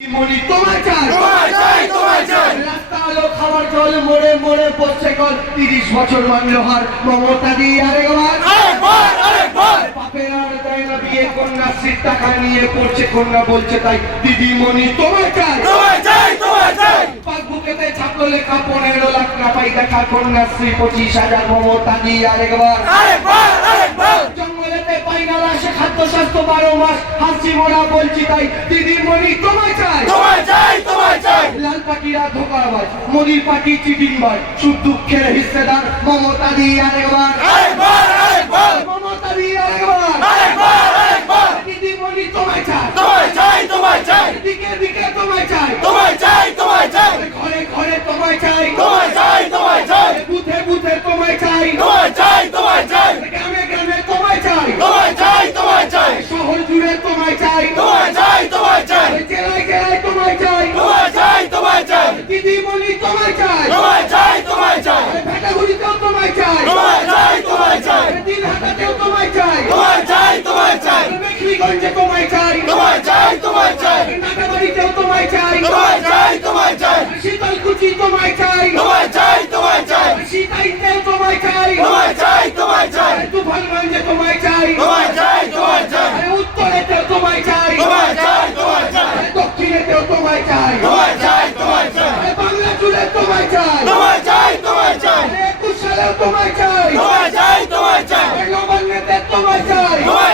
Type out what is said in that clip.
তোমায় চাই। তোমায় চাই, তোমায় চাই। রাস্তা আলো খাবার জল মোড়ে মোড়ে পড়ছে কল। তিরিশ বছর মানল হার মমতা দি আরেকবার আরেকবার আরেকবার বাপের আর দেয় না বিয়ে কন্যা সিট টাকা নিয়ে পড়ছে কন্যা বলছে তাই। দিদিমণি তোমায় চাই। তোমায় চাই তোমায় চাই। পাসবুকেতে ছাপলো লেখা পনেরো লাখ না পাই দেখা কন্যাশ্রী পঁচিশ হাজার মমতা দি আরেকবার আরেকবার জঙ্গলেতে পাই না লাশে খাদ্য স্বাস্থ্য বারো মাস হাসি মোড়া বলছি তাই। দিদিমণি তোমায় চাই। তোমায় চাই তোমায় চাই। লাল পাখিরা ধোকাবাজ মনির পাখি চিটিংবাজ সুখ দুঃখের হিস্সেদার মমতা দি আরেকবার। আরেকবার আরেকবার। মমতা দি আরেকবার। আরেকবার আরেকবার। দিদিমণি তোমায় চাই। তোমায় চাই তোমায় চাই। দিকে দিকে তোমায় চাই। তোমায় চাই ঘরে ঘরে তোমায় চাই তোমায় চাই তোমায় চাই বুথে বুথে তোমায় চাই তোমায় চাই তোমায় চাই গ্রামে গ্রামে তোমায় চাই তোমায় চাই তোমায় চাই শহর জুড়ে তোমায় চাই তোমায় চাই তোমায় চাই জেলায় জেলায় তোমায় চাই তোমায় চাই তোমায় চাই দিদিমণি তোমায় চাই তোমায় চাই তোমায় চাই ভেটাগুড়িতেও তোমায় চাই তোমায় চাই তোমায় চাই দিন হাটাতেও তোমায় চাই তোমায় চাই তোমায় চাই মেখলিগঞ্জে তোমায় চাই তোমায় চাই তোমায় চাই নাটাবাড়িতেও তোমায় চাই তোমায় চাই তোমায় চাই শীতলকুচি তোমায় চাই তোমায় চাই তোমায় চাই সীতাইতেও তোমায় চাই তোমায় চাই তোমায় চাই তুফানগঞ্জে তোমায় চাই তোমায় চাই তোমায় চাই উত্তরেতেও তোমায় চাই তোমায় চাই তোমায় চাই দক্ষিণেতেও তোমায় চাই তোমায় চাই তোমায় চাই বাংলা জুড়ে তোমায় চাই তোমায় চাই তোমায় চাই একুশ সালেও তোমায় চাই তোমায় চাই তোমায় চাই